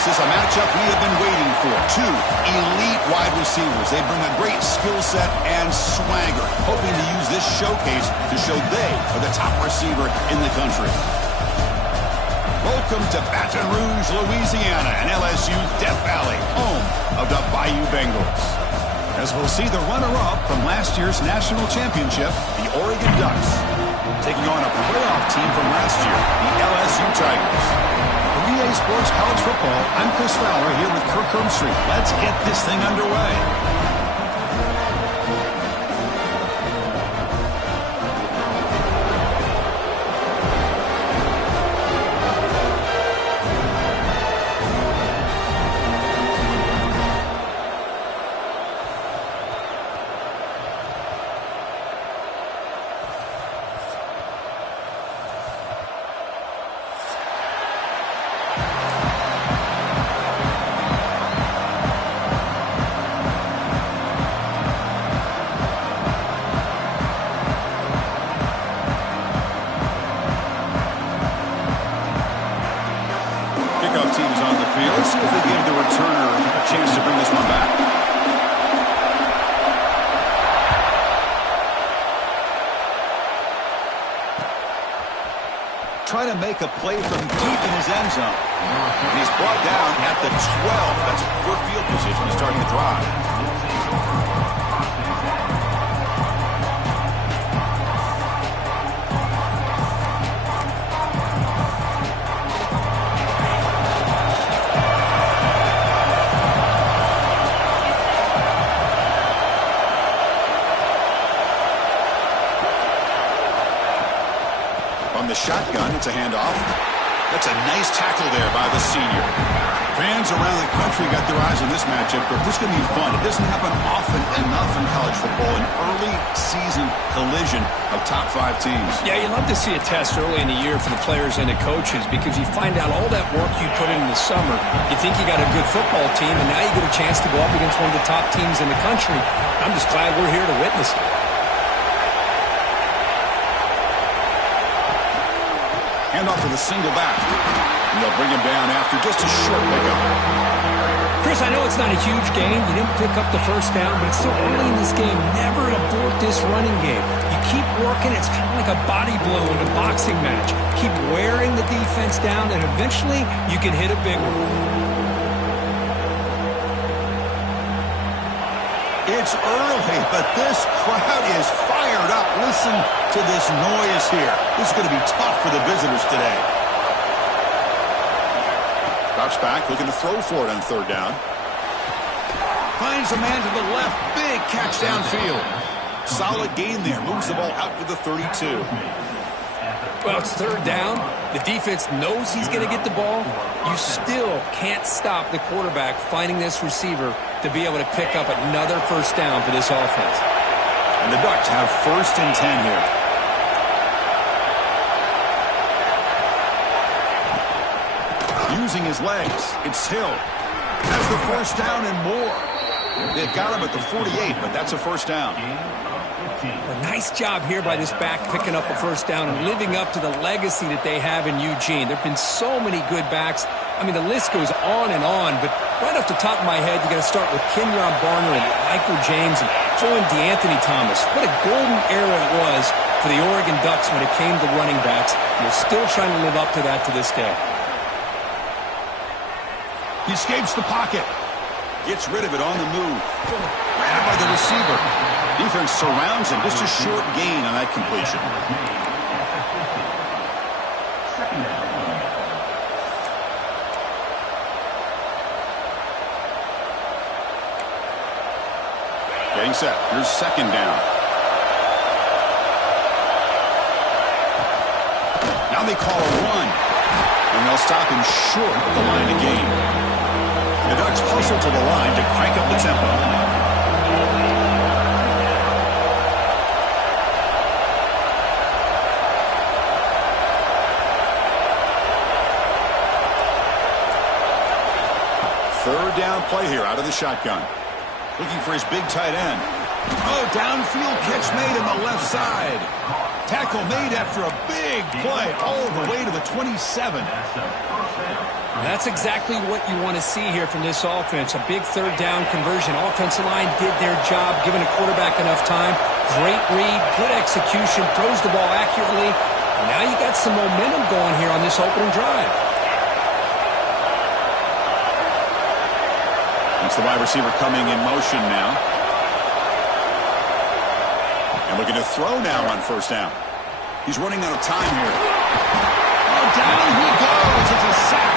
This is a matchup we have been waiting for. Two elite wide receivers. They bring a great skill set and swagger, hoping to use this showcase to show they are the top receiver in the country. Welcome to Baton Rouge, Louisiana, and LSU's Death Valley, home of the Bayou Bengals. As we'll see the runner-up from last year's national championship, the Oregon Ducks, taking on a playoff team from last year, the LSU Tigers. For EA Sports College Football, I'm Chris Fowler here with Kirk Herbstreit. Let's get this thing underway. Teams on the field. Let's see if they give the returner a chance to bring this one back. Trying to make a play from deep in his end zone. And he's brought down at the 12. That's poor field position to start the drive. On the shotgun, it's a handoff. That's a nice tackle there by the senior. Fans around the country got their eyes on this matchup, but this is going to be fun. It doesn't happen often enough in college football, an early season collision of top 5 teams. Yeah, you love to see a test early in the year for the players and the coaches because you find out all that work you put in the summer. You think you got a good football team, and now you get a chance to go up against one of the top teams in the country. I'm just glad we're here to witness it. Handoff to the single back. And they'll bring him down after just a short pickup. Chris, I know it's not a huge game. You didn't pick up the first down, but it's still early in this game. Never abort this running game. You keep working. It's kind of like a body blow in a boxing match. Keep wearing the defense down, and eventually you can hit a big one. It's early, but this crowd is fired up. Listen to this noise here. This is going to be tough for the visitors today. Drops back, looking to throw for it on third down. Finds a man to the left. Big catch downfield. Solid gain there. Moves the ball out to the 32. Well, it's third down. The defense knows he's going to get the ball. You still can't stop the quarterback finding this receiver to be able to pick up another first down for this offense. And the Ducks have 1st and 10 here. Using his legs, it's Hill. Has the first down and more. They've got him at the 48, but that's a first down. A nice job here by this back picking up a first down and living up to the legacy that they have in Eugene. There have been so many good backs. I mean, the list goes on and on, but right off the top of my head, you got to start with Kenyon Barner and Michael James and throw in DeAnthony Thomas. What a golden era it was for the Oregon Ducks when it came to running backs. And they're still trying to live up to that to this day. He escapes the pocket. Gets rid of it on the move. Grabbed by the receiver. Defense surrounds him. Just a short gain on that completion. Getting set. Here's second down. Now they call a run. And they'll stop him short of the line of gain. The Ducks hustle to the line to crank up the tempo. Third down play here out of the shotgun. Looking for his big tight end. Oh, downfield catch made on the left side. Tackle made after a big play all the way to the 27. That's exactly what you want to see here from this offense. A big third down conversion. Offensive line did their job, giving a quarterback enough time. Great read, good execution, throws the ball accurately. And now you got some momentum going here on this opening drive. It's the wide receiver coming in motion now. And looking to throw now on first down. He's running out of time here. Oh, down he goes. It's a sack.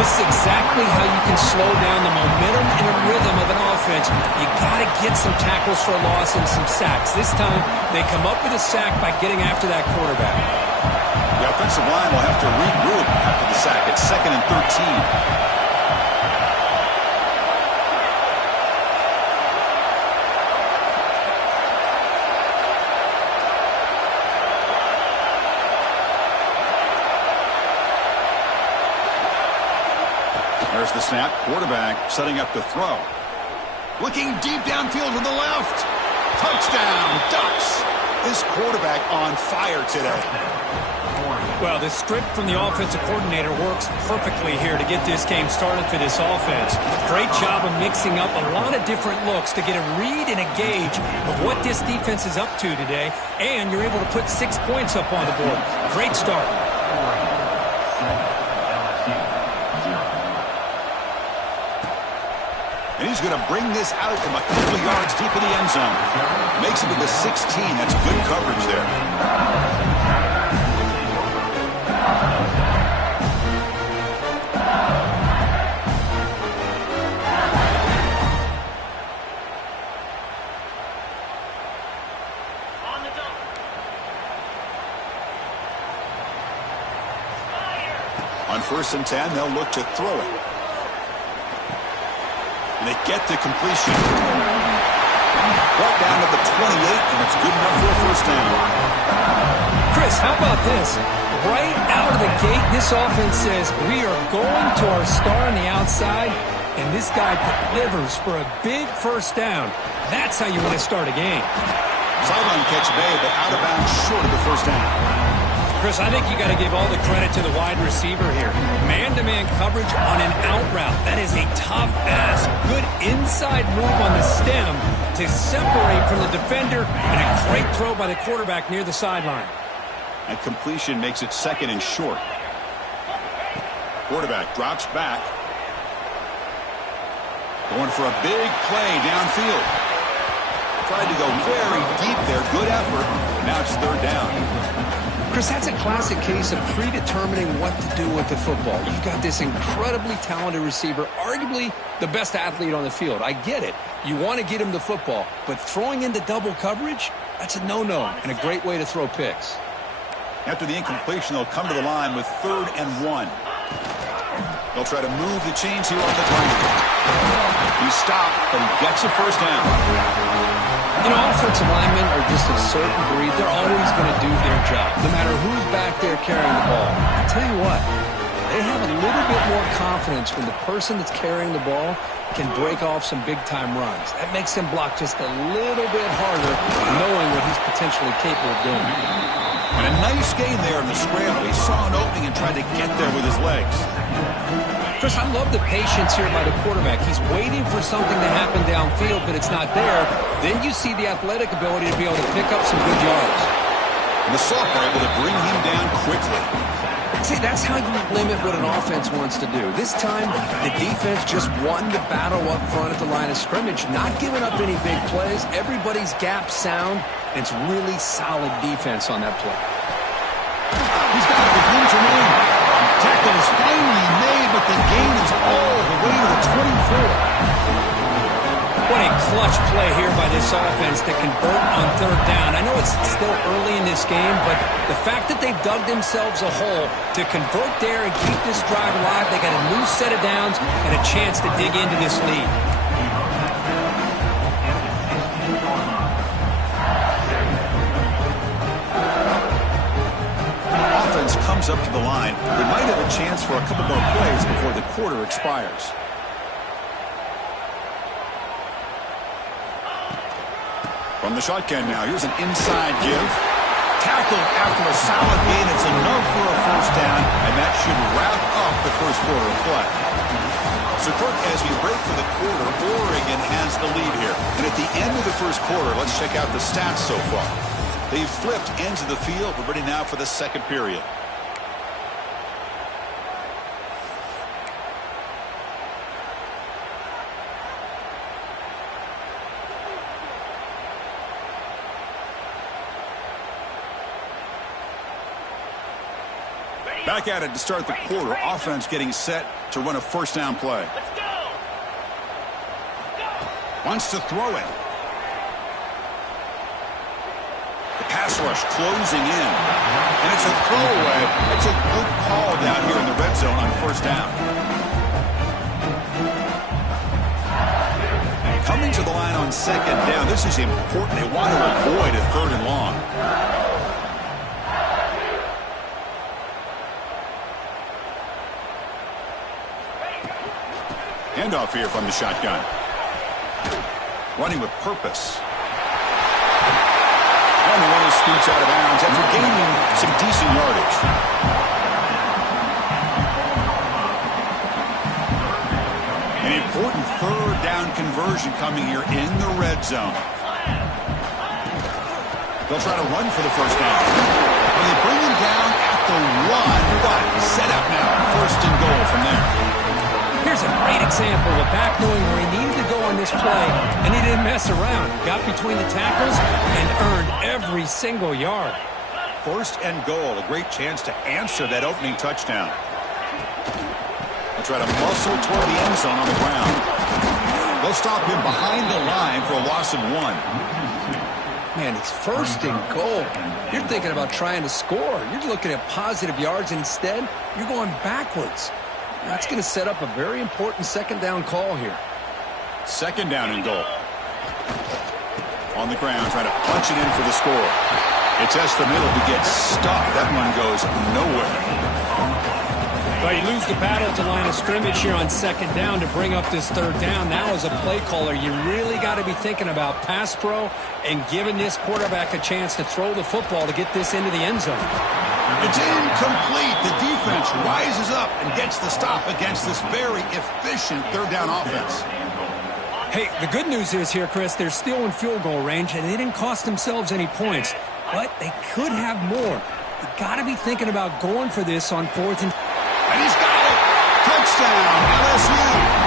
This is exactly how you can slow down the momentum and the rhythm of an offense. You got to get some tackles for a loss and some sacks. This time, they come up with a sack by getting after that quarterback. The offensive line will have to regroup after the sack. It's 2nd and 13. There's the snap. Quarterback setting up the throw. Looking deep downfield to the left. Touchdown, Ducks. This quarterback on fire today. Well, the script from the offensive coordinator works perfectly here to get this game started for this offense. Great job of mixing up a lot of different looks to get a read and a gauge of what this defense is up to today, and you're able to put 6 points up on the board. Great start. And he's going to bring this out from a couple of yards deep in the end zone. Makes it to the 16. That's good coverage there. On 1st and 10, they'll look to throw it. And they get the completion. Brought down to the 28, and it's good enough for a first down. Chris, how about this? Right out of the gate, this offense says, we are going to our star on the outside, and this guy delivers for a big first down. That's how you want to start a game. Sideline catch made, but out of bounds short of the first down. Chris, I think you got to give all the credit to the wide receiver here. Man-to-man coverage on an out route. That is a tough ask. Good inside move on the stem to separate from the defender, and a great throw by the quarterback near the sideline. And completion makes it 2nd and short. Quarterback drops back. Going for a big play downfield. Tried to go very deep there. Good effort. Now it's 3rd down. Chris, that's a classic case of predetermining what to do with the football. You've got this incredibly talented receiver, arguably the best athlete on the field. I get it. You want to get him the football, but throwing into double coverage, that's a no-no and a great way to throw picks. After the incompletion, they'll come to the line with 3rd and 1. They'll try to move the chains here on the ground. He's stopped, but he gets a first down. You know, offensive linemen are just a certain breed. They're always going to do their job, no matter who's back there carrying the ball. I tell you what, they have a little bit more confidence when the person that's carrying the ball can break off some big-time runs. That makes him block just a little bit harder, knowing what he's potentially capable of doing. And a nice gain there in the scramble. He saw an opening and tried to get there with his legs. Chris, I love the patience here by the quarterback. He's waiting for something to happen downfield, but it's not there. Then you see the athletic ability to be able to pick up some good yards. And the sophomore able to bring him down quickly. See, that's how you limit what an offense wants to do. This time, the defense just won the battle up front at the line of scrimmage, not giving up any big plays. Everybody's gap sound, and it's really solid defense on that play. He's got it with room to run. Tackle is finally made, but the gain is all the way to the 24. What a clutch play here by this offense to convert on 3rd down. I know it's still early in this game, but the fact that they've dug themselves a hole to convert there and keep this drive alive, they got a new set of downs and a chance to dig into this lead. Offense comes up to the line. They might have a chance for a couple more plays before the quarter expires. From the shotgun now, here's an inside give. Tackled after a solid gain. It's enough for a first down, and that should wrap up the first quarter of play. So, Kirk, as we break for the quarter, Oregon has the lead here. And at the end of the first quarter, let's check out the stats so far. They've flipped ends of the field. We're ready now for the second period. Back at it to start the quarter. Offense getting set to run a first down play. Wants to throw it. The pass rush closing in. And it's a throwaway. It's a good call down here in the red zone on first down. Coming to the line on second down. This is important. They want to avoid a third and long. Handoff here from the shotgun. Running with purpose. And the runner scoots out of bounds after gaining some decent yardage. An important third down conversion coming here in the red zone. They'll try to run for the first down. When they bring him down at the 1, but set up now. First and goal from there. Here's a great example of a back knowing where he needed to go on this play, and he didn't mess around. Got between the tackles and earned every single yard. First and goal, a great chance to answer that opening touchdown. They'll try to muscle toward the end zone on the ground. They'll stop him behind the line for a loss of 1. Man, it's first and goal. You're thinking about trying to score. You're looking at positive yards, and instead, you're going backwards. That's going to set up a very important second down call here. Second down and goal. On the ground, trying to punch it in for the score. It's Espinal who gets stuck. That one goes nowhere. Well, you lose the battle at the line of scrimmage here on second down to bring up this third down. Now, as a play caller, you really got to be thinking about pass pro and giving this quarterback a chance to throw the football to get this into the end zone. It's incomplete. The defense rises up and gets the stop against this very efficient third down offense. Hey, the good news is here, Chris, they're still in field goal range, and they didn't cost themselves any points. But they could have more. You got to be thinking about going for this on fourth and... And he's got it! Touchdown, LSU!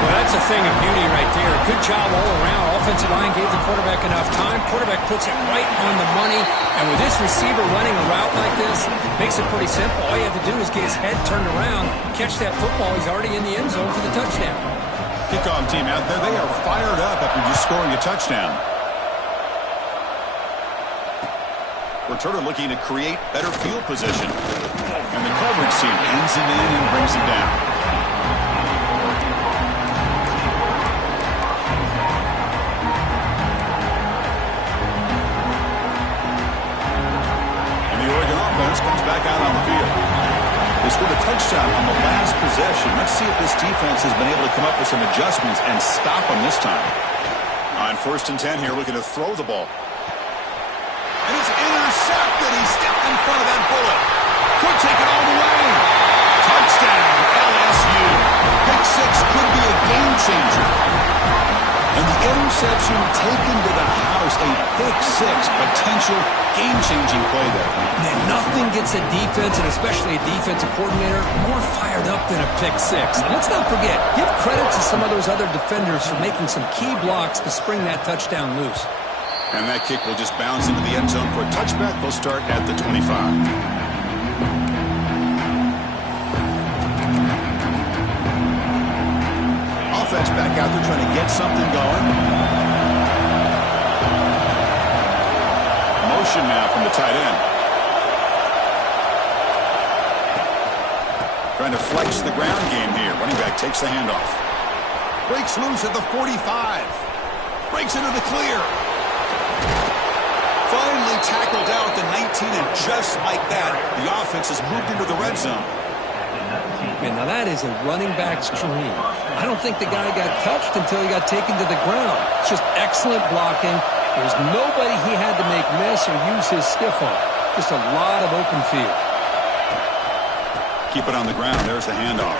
Well, that's a thing of beauty right there. Good job all around. Offensive line gave the quarterback enough time. Quarterback puts it right on the money. And with this receiver running a route like this, makes it pretty simple. All you have to do is get his head turned around, catch that football. He's already in the end zone for the touchdown. Kickoff team out there, they are fired up after just scoring a touchdown. Returner looking to create better field position. And the coverage team ends him in and brings him down. Comes back out on the field. They scored a touchdown on the last possession. Let's see if this defense has been able to come up with some adjustments and stop them this time. On first and 10 here, looking to throw the ball. And it's intercepted. He stepped in front of that bullet. Could take it all the way. Touchdown, LSU. Pick six could be a game changer. And the interception taken to the house, a pick six, potential game-changing play there. Man, nothing gets a defense, and especially a defensive coordinator, more fired up than a pick six. And let's not forget, give credit to some of those other defenders for making some key blocks to spring that touchdown loose. And that kick will just bounce into the end zone for a touchback. They'll start at the 25. Offense back out there trying to get something going. Motion now from the tight end. Trying to flex the ground game here. Running back takes the handoff. Breaks loose at the 45. Breaks into the clear. Finally tackled out at the 19, and just like that, the offense has moved into the red zone. Man, now that is a running back's dream. I don't think the guy got touched until he got taken to the ground. It's just excellent blocking. There's nobody he had to make miss or use his stiff arm. Just a lot of open field. Keep it on the ground. There's the handoff.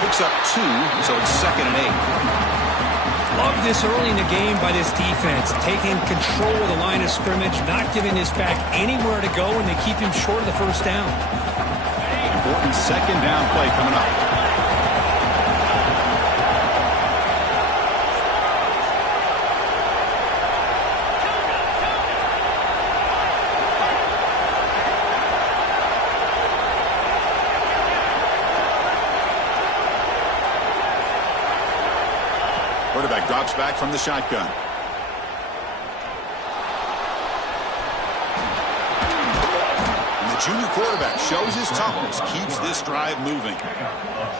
Picks up 2, so it's 2nd and 8. Love this early in the game by this defense. Taking control of the line of scrimmage, not giving this back anywhere to go, and they keep him short of the first down. Important 2nd down play coming up. Quarterback drops back from the shotgun. And the junior quarterback shows his toughness, keeps this drive moving.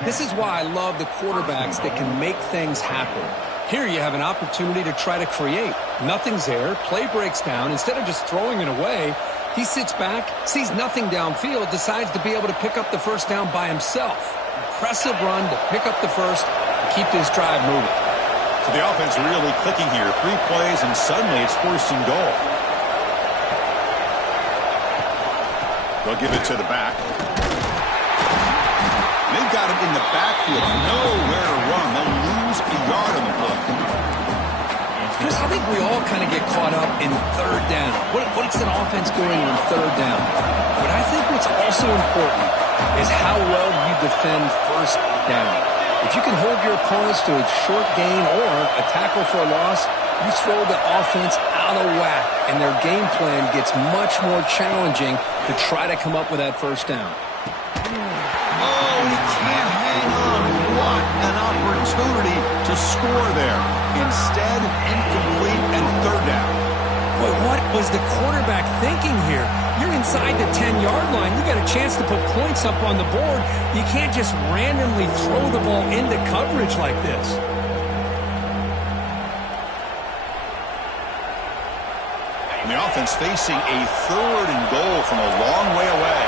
This is why I love the quarterbacks that can make things happen. Here you have an opportunity to try to create. Nothing's there. Play breaks down. Instead of just throwing it away, he sits back, sees nothing downfield, decides to be able to pick up the first down by himself. Impressive run to pick up the first and keep this drive moving. So the offense really clicking here. 3 plays, and suddenly it's 1st and goal. They'll give it to the back. They've got him in the backfield. Nowhere to run. They'll lose a yard on the play. Chris, I think we all kind of get caught up in 3rd down. What's an offense doing on 3rd down? But I think what's also important is how well you defend 1st down. If you can hold your opponents to a short gain or a tackle for a loss, you throw the offense out of whack, and their game plan gets much more challenging to try to come up with that 1st down. Oh, he can't hang on. What an opportunity to score there. Instead, incomplete and 3rd down. Boy, what was the quarterback thinking here? You're inside the 10-yard line. You got a chance to put points up on the board. You can't just randomly throw the ball into coverage like this. And the offense facing a 3rd and goal from a long way away.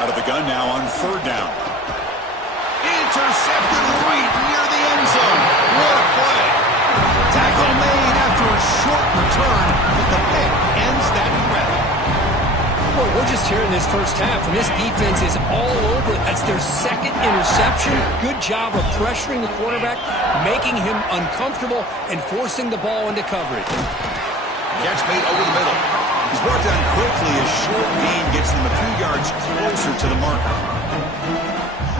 Out of the gun now on 3rd down. Intercepted right near the end zone. What a play. Tackle made after a short return, but the pick ends that threat. Boy, we're just here in this first half, and this defense is all over. That's their 2nd interception. Good job of pressuring the quarterback, making him uncomfortable, and forcing the ball into coverage. Catch made over the middle. He's brought down quickly as short gain gets them a few yards closer to the marker.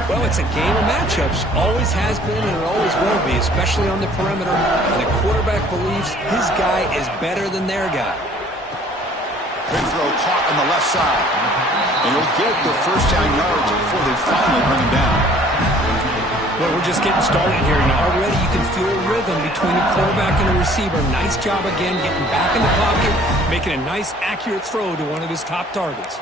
Well, it's a game of matchups. Always has been and it always will be, especially on the perimeter. And the quarterback believes his guy is better than their guy. Big throw caught on the left side. And he'll get the 1st down yards before they finally bring him down. Well, we're just getting started here, and already you can feel a rhythm between a quarterback and a receiver. Nice job again getting back in the pocket, making a nice, accurate throw to one of his top targets.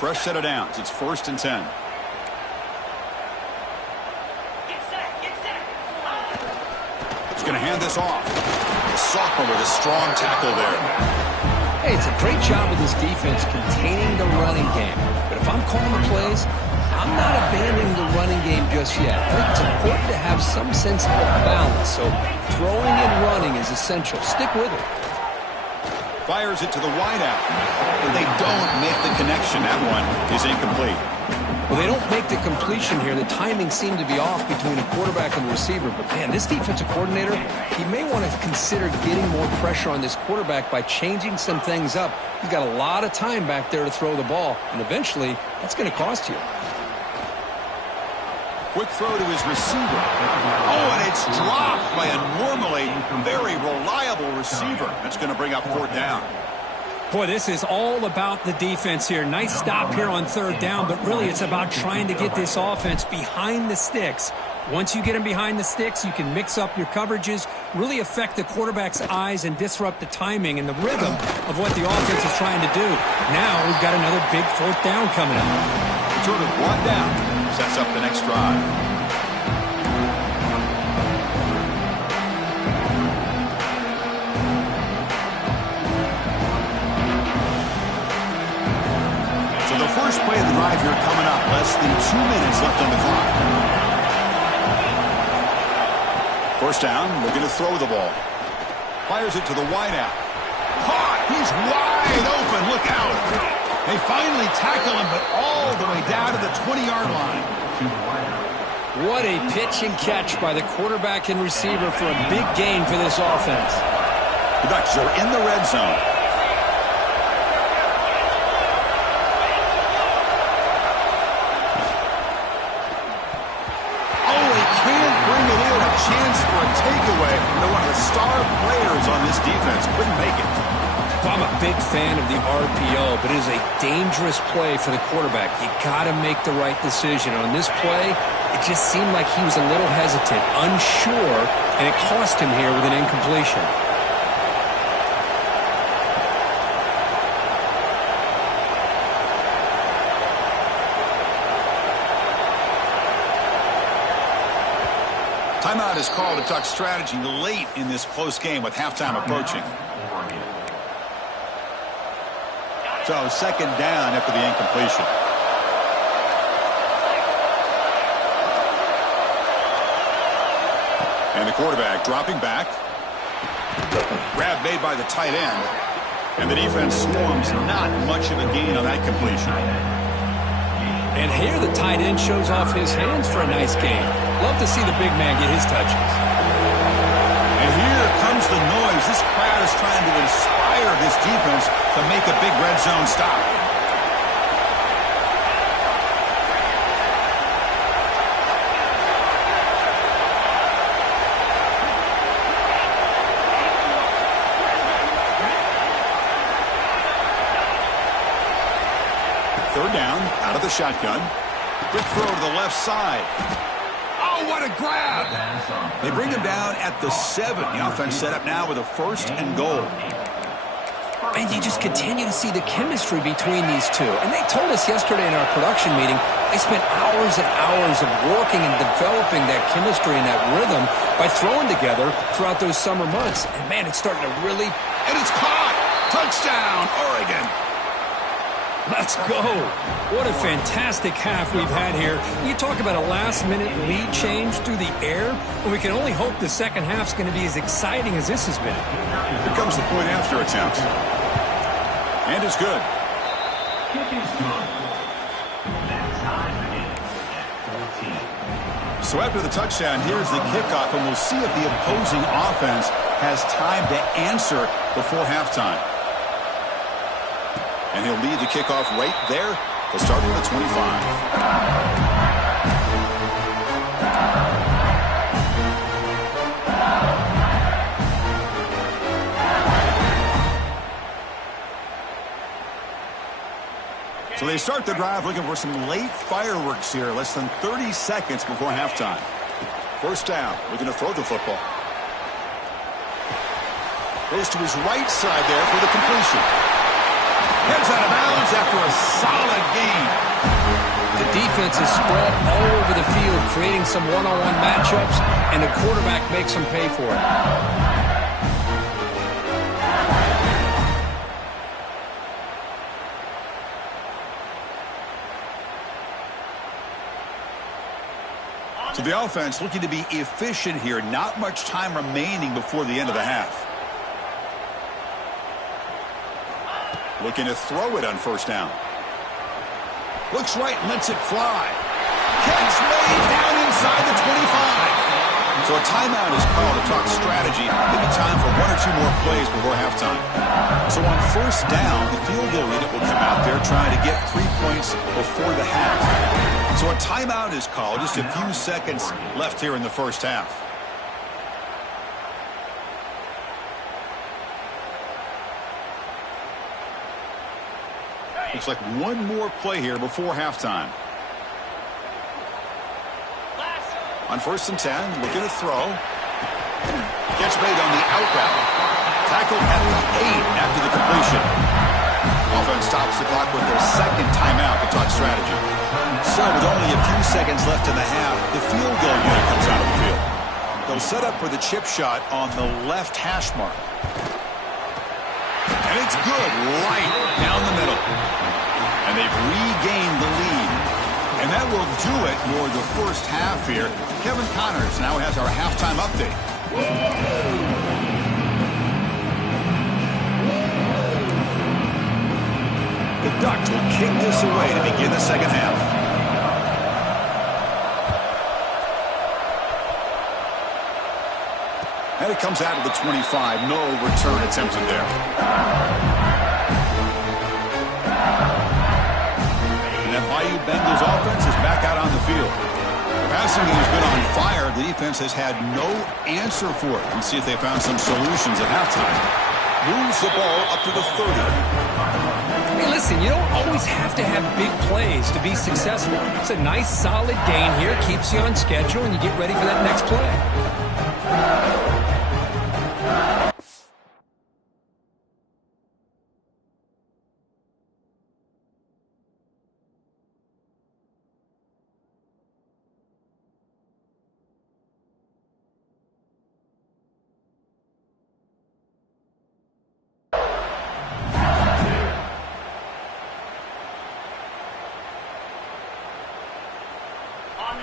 Fresh set of downs. It's 1st and 10. He's going to hand this off. The sophomore with a strong tackle there. Hey, it's a great job of this defense containing the running game. But if I'm calling the plays, I'm not abandoning the running game just yet. I think it's important to have some sense of balance. So throwing and running is essential. Stick with it. Fires it to the wideout. And they don't make the connection. That one is incomplete. Well, they don't make the completion here. The timing seemed to be off between a quarterback and a receiver. But, man, this defensive coordinator, he may want to consider getting more pressure on this quarterback by changing some things up. He's got a lot of time back there to throw the ball. And eventually, that's going to cost you. Quick throw to his receiver. Oh, and it's dropped by a normally very reliable receiver. That's going to bring up 4th down. Boy, this is all about the defense here. Nice stop here on 3rd down, but really it's about trying to get this offense behind the sticks. Once you get them behind the sticks, you can mix up your coverages, really affect the quarterback's eyes and disrupt the timing and the rhythm of what the offense is trying to do. Now we've got another big 4th down coming up. sort of brought down. Sets up the next drive. So the first play of the drive here coming up. Less than 2 minutes left on the clock. First down, looking to throw the ball. Fires it to the wideout. Caught! He's wide open. Look out! They finally tackle him, but all the way down to the 20-yard line. What a pitch and catch by the quarterback and receiver for a big gain for this offense. The Ducks are in the red zone. Oh, he can't bring it in. A chance for a takeaway. They're one of the star players on this defense. Couldn't make it. I'm a big fan of the RPO, but it is a dangerous play for the quarterback. You got to make the right decision. On this play, it just seemed like he was a little hesitant, unsure, and it cost him here with an incompletion. Timeout is called to Duck strategy late in this close game with halftime approaching. So second down after the incompletion. And the quarterback dropping back. Grab made by the tight end. And the defense swarms. Not much of a gain on that completion. And here the tight end shows off his hands for a nice game. Love to see the big man get his touches. And here comes the noise. This crowd is trying to inspire this defense to make a big red zone stop. Third down, out of the shotgun. Quick throw to the left side. Oh, what a grab! They bring him down at the 7. The offense set up now with a first and goal. And you just continue to see the chemistry between these two. And they told us yesterday in our production meeting, they spent hours and hours of working and developing that chemistry and that rhythm by throwing together throughout those summer months. And, man, it's starting to really... And it's caught! Touchdown, Oregon! Let's go. What a fantastic half we've had here. You talk about a last-minute lead change through the air, and we can only hope the second half's going to be as exciting as this has been. Here comes the point after attempt. And it's good. So after the touchdown, here's the kickoff, and we'll see if the opposing offense has time to answer before halftime. And he'll lead the kickoff right there. He'll start with the 25. So they start the drive looking for some late fireworks here. Less than 30 seconds before halftime. First down, looking to throw the football. Goes to his right side there for the completion. Heads out of bounds after a solid game. The defense is spread all over the field, creating some one-on-one matchups, and the quarterback makes them pay for it. So the offense looking to be efficient here. Not much time remaining before the end of the half. Looking to throw it on first down. Looks right and lets it fly. Catch made down inside the 25. So a timeout is called to talk strategy. Maybe time for 1 or 2 more plays before halftime. So on first down, the field goal unit will come out there trying to get 3 points before the half. So a timeout is called. Just a few seconds left here in the first half. Looks like one more play here before halftime. On first and 10, looking to throw. Gets made on the out route. Tackled at the 8 after the completion. Offense stops the clock with their second timeout to talk strategy. So with only a few seconds left in the half, the field goal unit comes out of the field. They'll set up for the chip shot on the left hash mark. And it's good right down the middle. And they've regained the lead. And that will do it for the first half here. Kevin Connors now has our halftime update. The Ducks will kick this away to begin the second half. And it comes out of the 25. No return attempted there. And that Bayou Bengals offense is back out on the field. The passing game has been on fire. The defense has had no answer for it. Let's see if they found some solutions at halftime. Moves the ball up to the 30. Hey, listen, you don't always have to have big plays to be successful. It's a nice, solid gain here. Keeps you on schedule, and you get ready for that next play.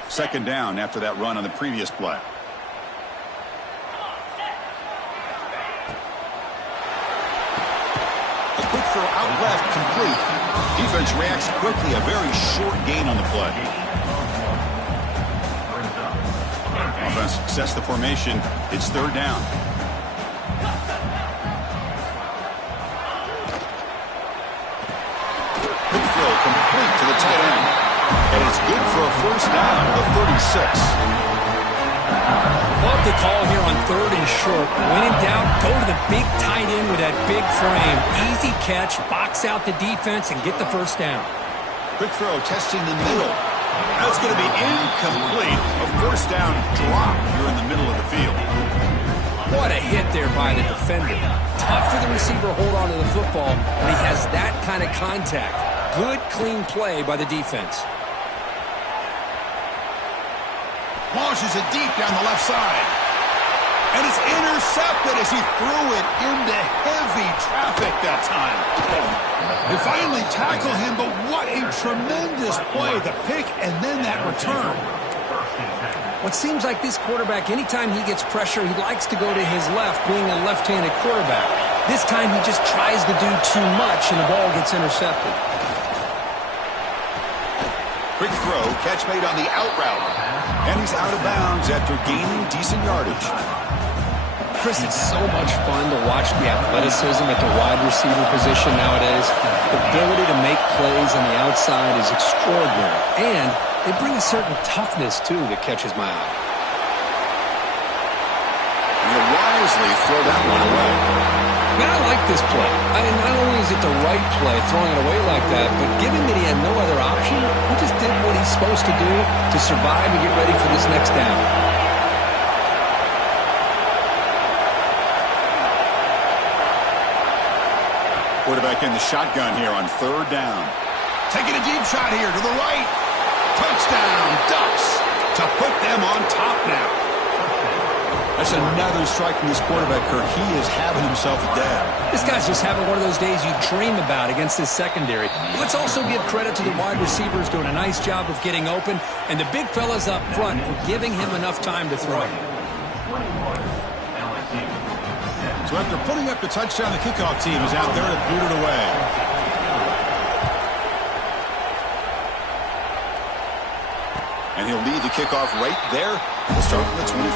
Second down after that run on the previous play. A quick throw out left, complete. Defense reacts quickly. A very short gain on the play. Offense success the formation. It's third down. Quick throw complete to the tight end. And it's good for a first down to the 36. Love the call here on third and short. When in doubt, go to the big tight end with that big frame. Easy catch, box out the defense, and get the first down. Quick throw, testing the middle. That's going to be incomplete. A first down drop here in the middle of the field. What a hit there by the defender. Tough for the receiver to hold on to the football when he has that kind of contact. Good, clean play by the defense. Launches it deep down the left side. And it's intercepted as he threw it into heavy traffic that time. They finally tackle him, but what a tremendous play. The pick and then that return. What seems like this quarterback, anytime he gets pressure, he likes to go to his left, being a left-handed quarterback. This time he just tries to do too much, and the ball gets intercepted. Quick throw, catch made on the out route. And he's out of bounds after gaining decent yardage. Chris, it's so much fun to watch the athleticism at the wide receiver position nowadays. The ability to make plays on the outside is extraordinary. And they bring a certain toughness, too, that catches my eye. You wisely throw that one away. Man, I like this play. Not only is it the right play, throwing it away like that, but given that he had no other option, he just did what he's supposed to do to survive and get ready for this next down. Quarterback in the shotgun here on third down. Taking a deep shot here to the right. Touchdown, Ducks, to put them on top now. That's another strike from this quarterback, Kirk. He is having himself a day. This guy's just having one of those days you dream about against this secondary. Let's also give credit to the wide receivers doing a nice job of getting open, and the big fellas up front for giving him enough time to throw. So after putting up the touchdown, the kickoff team is out there to boot it away. And he'll lead the kickoff right there. We'll start with the 25.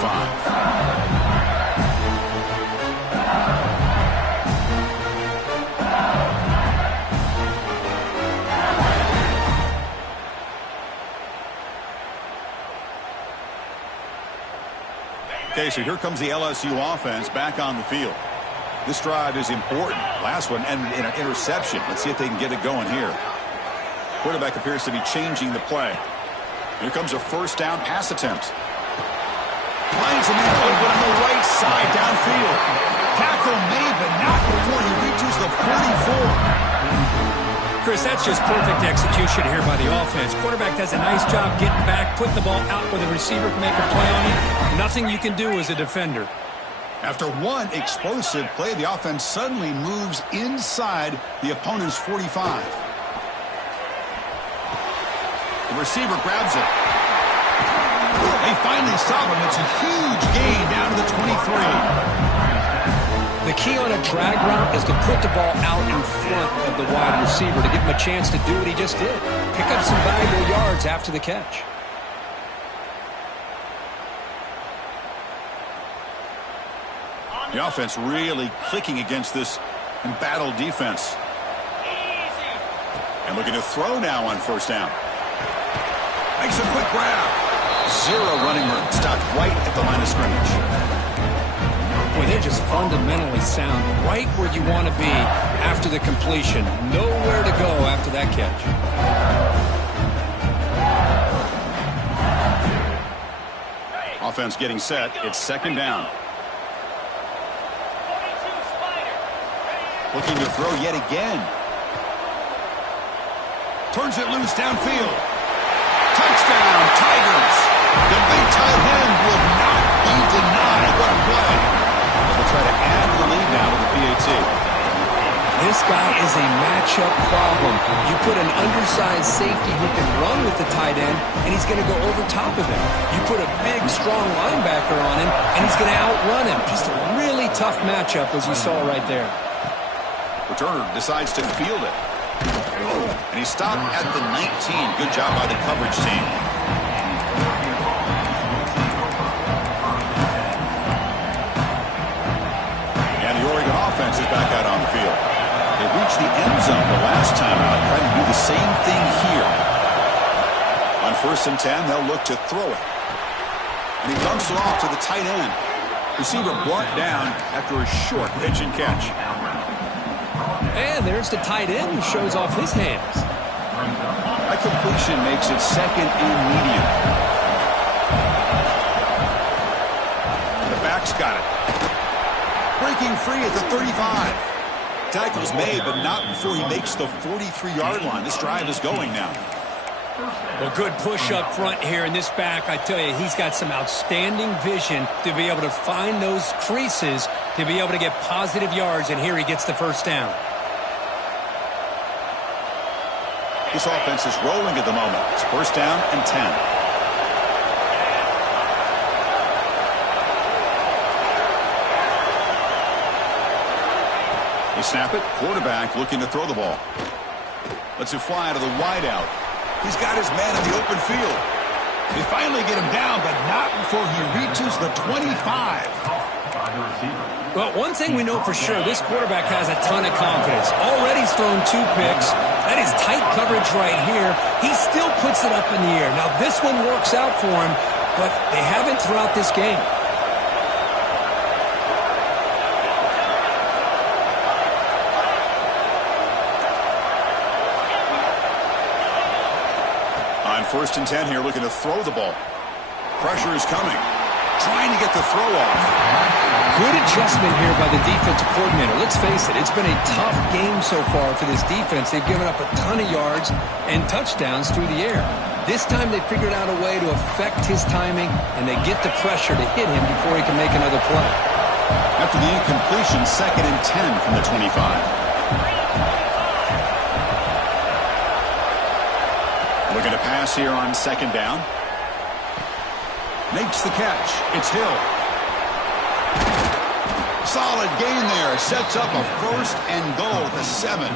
Okay, so here comes the LSU offense back on the field. This drive is important. Last one ended in an interception. Let's see if they can get it going here. Quarterback appears to be changing the play. Here comes a first down pass attempt. Finds him open on the right side downfield. Tackle made, but not before he reaches the 44. Chris, that's just perfect execution here by the offense. Quarterback does a nice job getting back, putting the ball out where the receiver can make a play on it. Nothing you can do as a defender. After one explosive play, the offense suddenly moves inside the opponent's 45. The receiver grabs it. They finally stop him. It's a huge gain down to the 23. The key on a drag route is to put the ball out in front of the wide receiver to give him a chance to do what he just did. Pick up some valuable yards after the catch. The offense really clicking against this embattled defense. And looking to throw now on first down. Makes a quick grab. Zero running room. Stopped right at the line of scrimmage. Boy, they're just fundamentally sound. Right where you want to be after the completion. Nowhere to go after that catch. Offense getting set. It's second down. Looking to throw yet again. Turns it loose downfield. Touchdown, Tigers. The big tight end will not be denied. What a play. They'll try to add to the lead now with the PAT. This guy is a matchup problem. You put an undersized safety who can run with the tight end, and he's going to go over top of him. You put a big, strong linebacker on him, and he's going to outrun him. Just a really tough matchup, as you saw right there. Returner decides to field it. And he stopped at the 19. Good job by the coverage team. And the Oregon offense is back out on the field. They reached the end zone the last time out. Trying to do the same thing here. On 1st and 10, they'll look to throw it. And he dumps it off to the tight end. Receiver brought down after a short pitch and catch. And there's the tight end who shows off his hands. That completion makes it second and medium. The back's got it. Breaking free at the 35. Tackle's made, but not before he makes the 43-yard line. This drive is going now. Well, good push up front here in this back. I tell you, he's got some outstanding vision to be able to find those creases, to be able to get positive yards, and here he gets the first down. This offense is rolling at the moment. It's first down and 10. They snap it. Quarterback looking to throw the ball. Lets it fly out of the wideout. He's got his man in the open field. They finally get him down, but not before he reaches the 25. Well, one thing we know for sure, this quarterback has a ton of confidence. Already he's thrown 2 picks. That is tight coverage right here. He still puts it up in the air. Now, this one works out for him, but they haven't throughout this game. On 1st and 10 here, looking to throw the ball. Pressure is coming. Trying to get the throw off. Good adjustment here by the defensive coordinator. Let's face it, it's been a tough game so far for this defense. They've given up a ton of yards and touchdowns through the air. This time they figured out a way to affect his timing, and they get the pressure to hit him before he can make another play. After the incompletion, 2nd and 10 from the 25. Looking to pass here on 2nd down. Makes the catch. It's Hill. Solid gain there. Sets up a 1st and goal at the 7.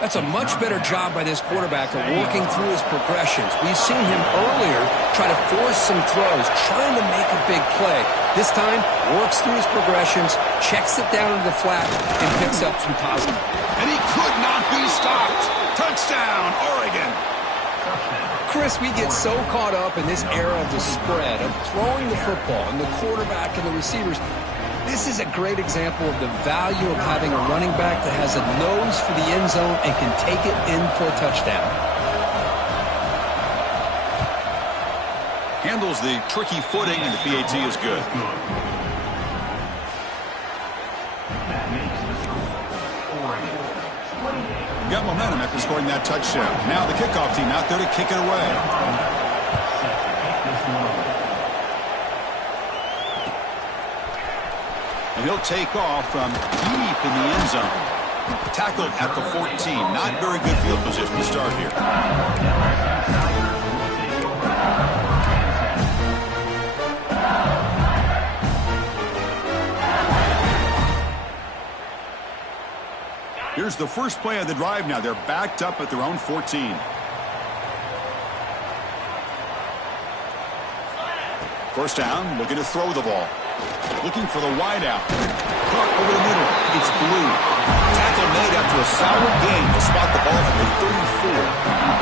That's a much better job by this quarterback of working through his progressions. We've seen him earlier try to force some throws, trying to make a big play. This time, works through his progressions, checks it down into the flat, and picks up some positive. And he could not be stopped. Touchdown, Oregon. Chris, we get so caught up in this era of the spread, of throwing the football, and the quarterback and the receivers. This is a great example of the value of having a running back that has a nose for the end zone and can take it in for a touchdown. Handles the tricky footing, and the PAT is good. got momentum after scoring that touchdown. Now the kickoff team out there to kick it away. And he'll take off from deep in the end zone. Tackled at the 14. Not very good field position to start here. Here's the first play of the drive now. They're backed up at their own 14. First down, looking to throw the ball. Looking for the wideout. Caught over the middle. It's Blue. Tackle made after a solid gain to spot the ball at the 34.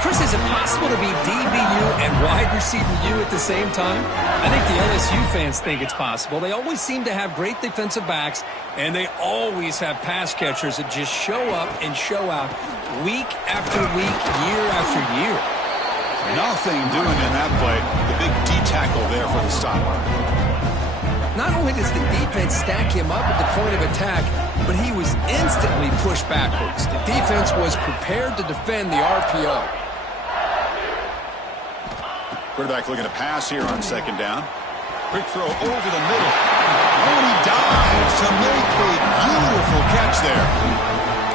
Chris, is it possible to be DBU and wide receiver U at the same time? I think the LSU fans think it's possible. They always seem to have great defensive backs, and they always have pass catchers that just show up and show out week after week, year after year. Nothing doing in that play. The big D tackle there for the stop. Not only does the defense stack him up at the point of attack, but he was instantly pushed backwards. The defense was prepared to defend the RPO. Quarterback looking to pass here on second down. Quick throw over the middle. And he dives to make a beautiful catch there.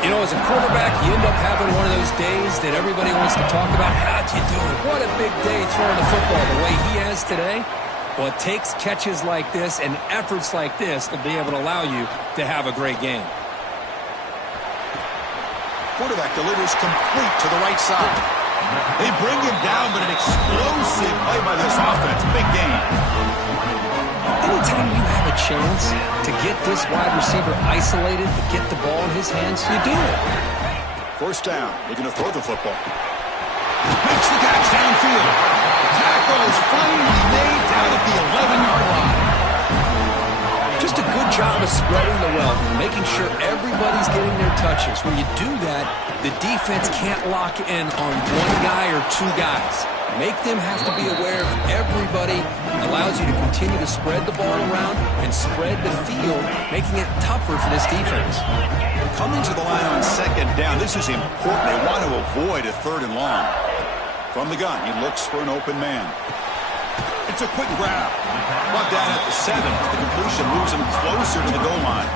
You know, as a quarterback, you end up having one of those days that everybody wants to talk about. How'd you do it? What a big day throwing the football the way he has today. Well, it takes catches like this and efforts like this to be able to allow you to have a great game. Quarterback delivers complete to the right side. They bring him down, but an explosive play by this offense. Big game. Anytime you have a chance to get this wide receiver isolated, to get the ball in his hands, you do it. First down, looking to throw the football. Makes the catch downfield. Tackle is finally made down at the 11-yard line. Just a good job of spreading the wealth, making sure everybody's getting their touches. When you do that, the defense can't lock in on one guy or two guys. Make them have to be aware of everybody. Allows you to continue to spread the ball around and spread the field, making it tougher for this defense. Coming to the line on second down, this is important. They want to avoid a third and long. From the gun, he looks for an open man. It's a quick grab. Brought down at the 7. The completion moves him closer to the goal line.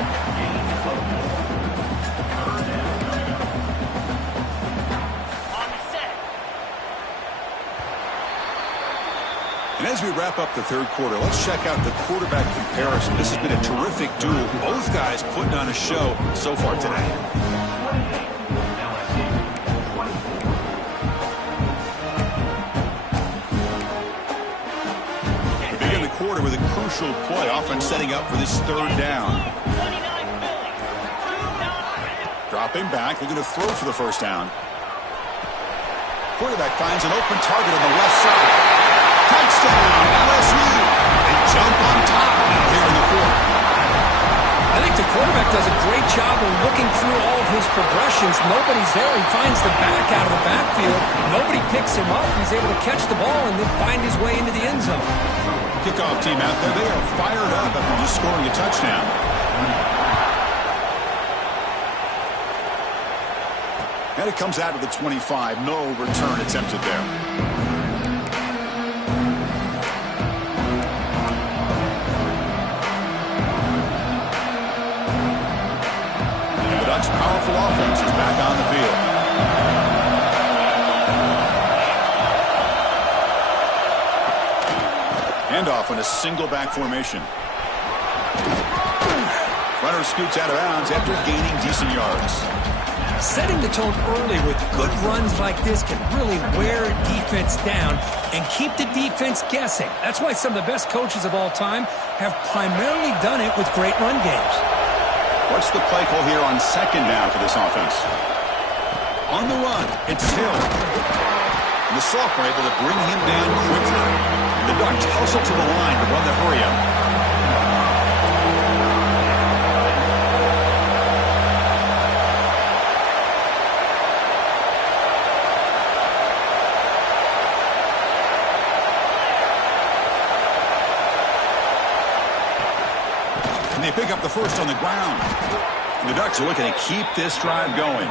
And as we wrap up the third quarter, let's check out the quarterback comparison. This has been a terrific duel. Both guys putting on a show so far today. Begin the quarter with a crucial play, offense setting up for this third down. Dropping back, looking to throw for the first down. Quarterback finds an open target on the left side. Touchdown, LSU. They jump on top now here in the fourth. I think the quarterback does a great job of looking through all of his progressions. Nobody's there. He finds the back out of the backfield. Nobody picks him up. He's able to catch the ball and then find his way into the end zone. Kickoff team out there. They are fired up after just scoring a touchdown. And it comes out of the 25. No return attempted there. Powerful offense is back on the field. Handoff in a single back formation. Runner scoots out of bounds after gaining decent yards. Setting the tone early with good runs like this can really wear a defense down and keep the defense guessing. That's why some of the best coaches of all time have primarily done it with great run games. What's the play call here on second down for this offense? On the run, it's Hill. And the sophomore able to bring him down quickly. The Ducks hustle to the line to run the hurry-up. And they pick up the first on the ground. The Ducks are looking to keep this drive going.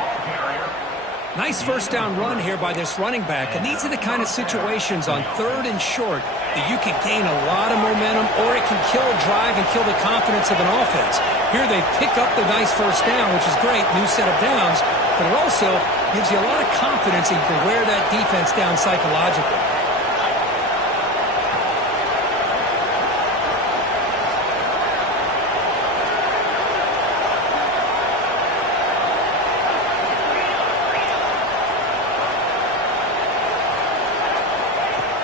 Nice first down run here by this running back, and these are the kind of situations on 3rd and short that you can gain a lot of momentum, or it can kill a drive and kill the confidence of an offense. Here they pick up the nice first down, which is great, new set of downs, but it also gives you a lot of confidence that you can wear that defense down psychologically.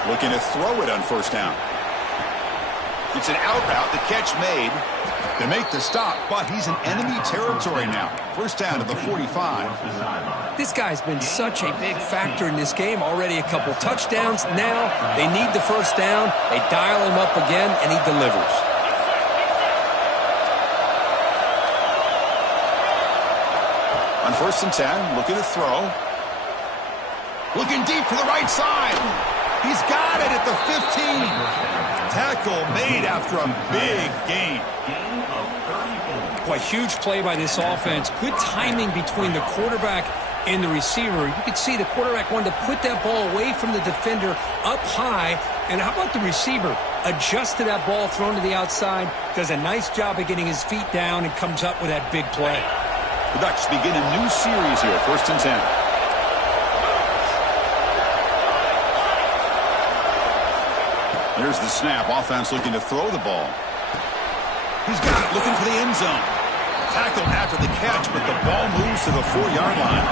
Looking to throw it on first down. It's an out route, the catch made. They make the stop, but he's in enemy territory now. First down to the 45. This guy's been such a big factor in this game. Already a couple touchdowns. Now they need the first down. They dial him up again, and he delivers. On 1st and 10, looking to throw. Looking deep to the right side. He's got it at the 15. Tackle made after a big gain. Boy, huge play by this offense. Good timing between the quarterback and the receiver. You could see the quarterback wanted to put that ball away from the defender up high. And how about the receiver? Adjusted that ball, thrown to the outside. Does a nice job of getting his feet down and comes up with that big play. The Ducks begin a new series here. 1st and 10. Here's the snap. Offense looking to throw the ball. He's got it, looking for the end zone. Tackled after the catch, but the ball moves to the 4-yard line.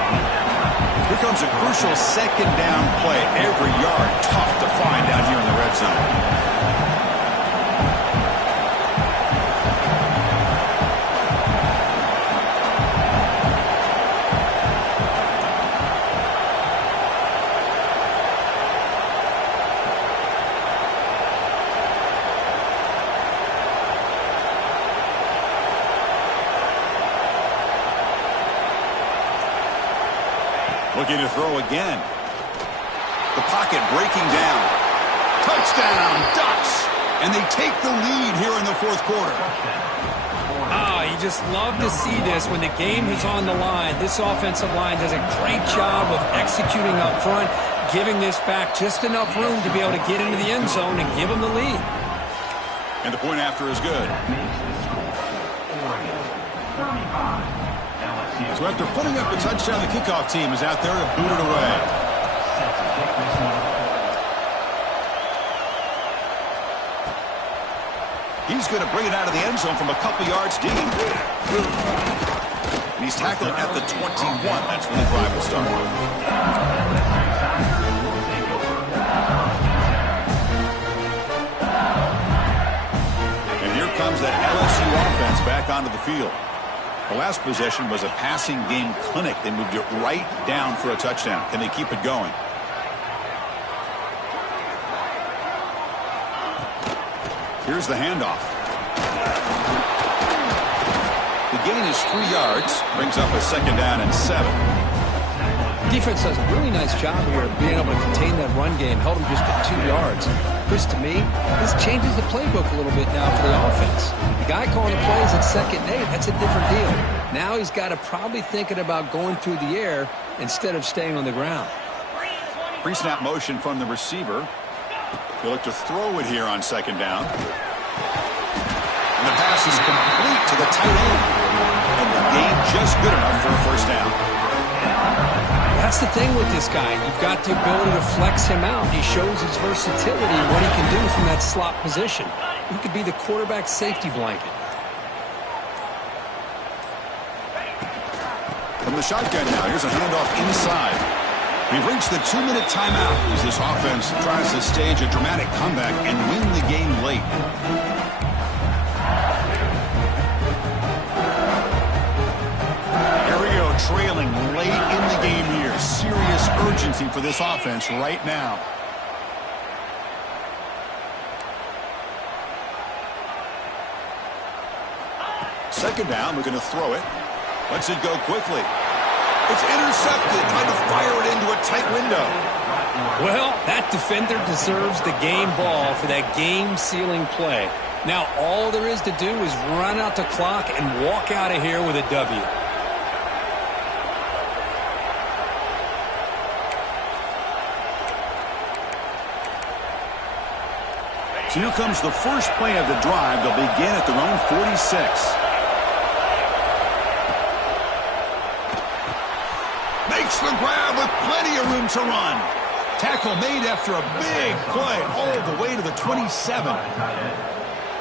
Here comes a crucial 2nd down play. Every yard tough to find down here in the red zone. Looking to throw again. The pocket breaking down. Touchdown, Ducks! And they take the lead here in the 4th quarter. You just love to see this when the game is on the line. This offensive line does a great job of executing up front, giving this back just enough room to be able to get into the end zone and give them the lead. And the point after is good. So after putting up a touchdown, the kickoff team is out there to boot it away. He's going to bring it out of the end zone from a couple yards deep. And he's tackled at the 21. That's where the drive will start. And here comes that LSU offense back onto the field. The last possession was a passing game clinic. They moved it right down for a touchdown. Can they keep it going? Here's the handoff. The gain is 3 yards. Brings up a 2nd down and 7. Defense does a really nice job here of being able to contain that run game. Held him just at 2 yards. Chris, to me, this changes the playbook a little bit now for the offense. The guy calling the plays at 2nd and 8, that's a different deal. Now he's got to probably thinking about going through the air instead of staying on the ground. Pre-snap motion from the receiver. He'll look to throw it here on 2nd down. And the pass is complete to the tight end. And the gain just good enough for a first down. That's the thing with this guy. You've got the ability to flex him out. He shows his versatility and what he can do from that slot position. He could be the quarterback safety blanket. From the shotgun now, here's a handoff inside. We've reached the 2-minute timeout as this offense tries to stage a dramatic comeback and win the game late. Here we go, trailing late in the game here. Serious urgency for this offense right now. Second down, we're going to throw it. Lets it go quickly. It's intercepted, trying to fire it into a tight window. Well, that defender deserves the game ball for that game-sealing play. Now all there is to do is run out the clock and walk out of here with a W. So here comes the first play of the drive. They'll begin at their own 46. Makes the grab with plenty of room to run. Tackle made after a big play all the way to the 27.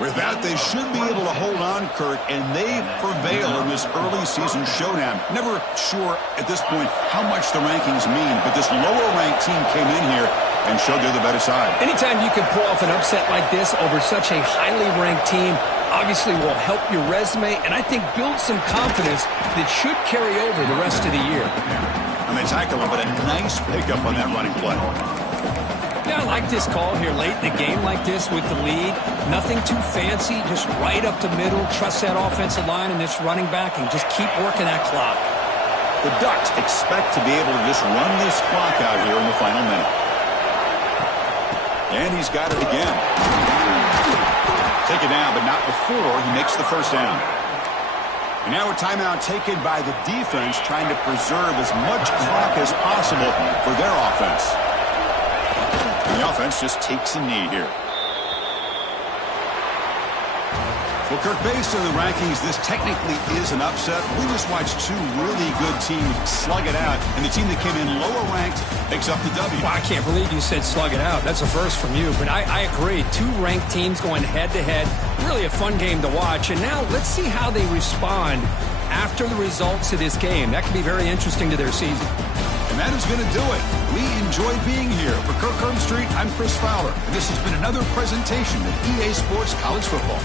With that, they should be able to hold on, Kurt, and they prevail in this early season showdown. Never sure at this point how much the rankings mean, but this lower-ranked team came in here and showed they're the better side. Anytime you can pull off an upset like this over such a highly ranked team, obviously will help your resume, and I think build some confidence that should carry over the rest of the year. And they tackle him, but a nice pickup on that running play. Yeah, I like this call here late in the game like this with the lead. Nothing too fancy, just right up the middle. Trust that offensive line and this running back and just keep working that clock. The Ducks expect to be able to just run this clock out here in the final minute. And he's got it again. Take it down, but not before he makes the first down. And now a timeout taken by the defense, trying to preserve as much clock as possible for their offense. And the offense just takes a knee here. Well, Kirk, based on the rankings, this technically is an upset. We just watched two really good teams slug it out, and the team that came in lower ranked picks up the W. Well, I can't believe you said slug it out. That's a first from you, but I agree. Two ranked teams going head-to-head. Really a fun game to watch. And now let's see how they respond after the results of this game. That could be very interesting to their season. And that is going to do it. We enjoyed being here. For Kirk Herbstreit, I'm Chris Fowler. And this has been another presentation of EA Sports College Football.